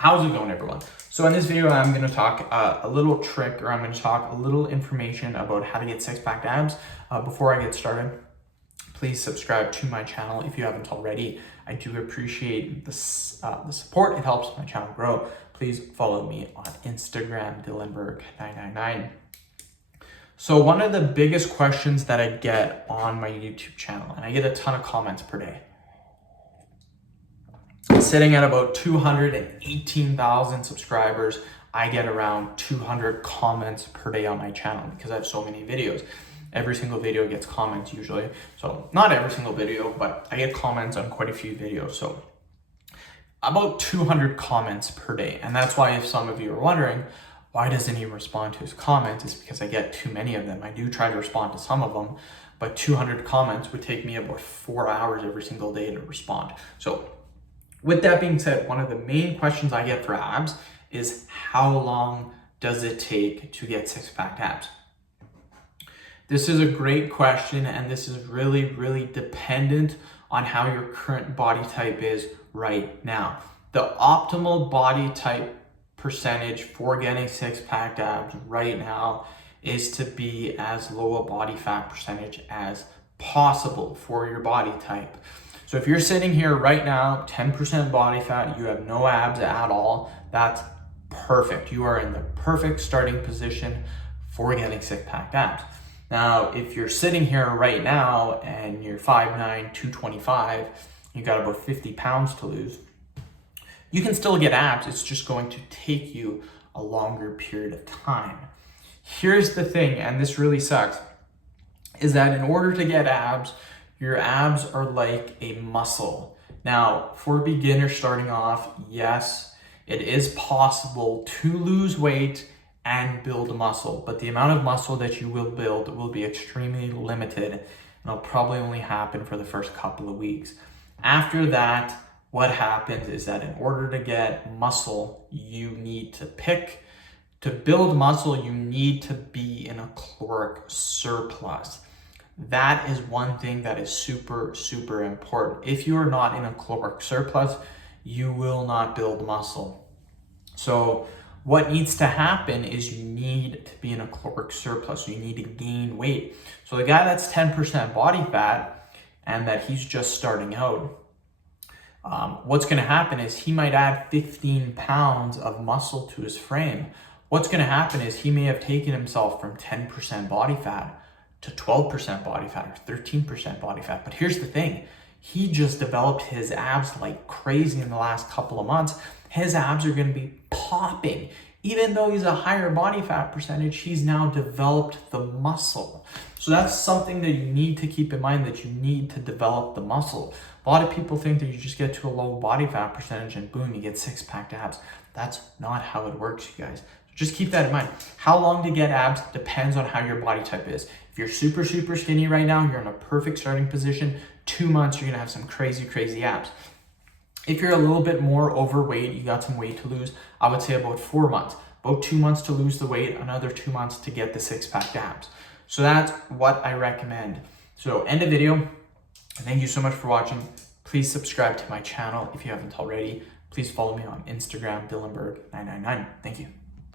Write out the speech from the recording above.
How's it going, everyone? So in this video, I'm going to talk a little trick, or I'm going to talk a little information about how to get six-pack abs. Before I get started, please subscribe to my channel if you haven't already. I do appreciate the support. It helps my channel grow. Please follow me on Instagram, Dillenberg999. So one of the biggest questions that I get on my YouTube channel, and I get a ton of comments per day, sitting at about 218,000 subscribers, I get around 200 comments per day on my channel because I have so many videos. Every single video gets comments usually. So not every single video, but I get comments on quite a few videos. So about 200 comments per day. And that's why if some of you are wondering, why doesn't he respond to his comments? It's because I get too many of them. I do try to respond to some of them, but 200 comments would take me about 4 hours every single day to respond. So with that being said, one of the main questions I get for abs is how long does it take to get six-pack abs? This is a great question, and this is really dependent on how your current body type is right now. The optimal body type percentage for getting six-pack abs right now is to be as low a body fat percentage as possible for your body type. So if you're sitting here right now, 10% body fat, you have no abs at all, that's perfect. You are in the perfect starting position for getting six-pack abs. Now, if you're sitting here right now and you're 5'9", 225, you got about 50 pounds to lose, you can still get abs. It's just going to take you a longer period of time. Here's the thing, and this really sucks, is that in order to get abs, your abs are like a muscle. Now, for beginners starting off, yes, it is possible to lose weight and build muscle, but the amount of muscle that you will build will be extremely limited, and it'll probably only happen for the first couple of weeks. After that, what happens is that in order to get muscle, you need to build muscle, you need to be in a caloric surplus. That is one thing that is super important. If you are not in a caloric surplus, you will not build muscle. So what needs to happen is you need to be in a caloric surplus. You need to gain weight. So the guy that's 10% body fat and that he's just starting out, what's going to happen is he might add 15 pounds of muscle to his frame. What's going to happen is he may have taken himself from 10% body fat to 12% body fat or 13% body fat. But here's the thing, he just developed his abs like crazy in the last couple of months. His abs are going to be popping. Even though he's a higher body fat percentage, he's now developed the muscle. So that's something that you need to keep in mind, that you need to develop the muscle. A lot of people think that you just get to a low body fat percentage and boom, you get six-pack abs. That's not how it works, you guys. Just keep that in mind. How long to get abs depends on how your body type is. If you're super skinny right now, you're in a perfect starting position. 2 months, you're gonna have some crazy abs. If you're a little bit more overweight, you got some weight to lose, I would say about 4 months. About 2 months to lose the weight, another 2 months to get the six-pack abs. So that's what I recommend. So end of video. Thank you so much for watching. Please subscribe to my channel if you haven't already. Please follow me on Instagram, Dillenberg999. Thank you.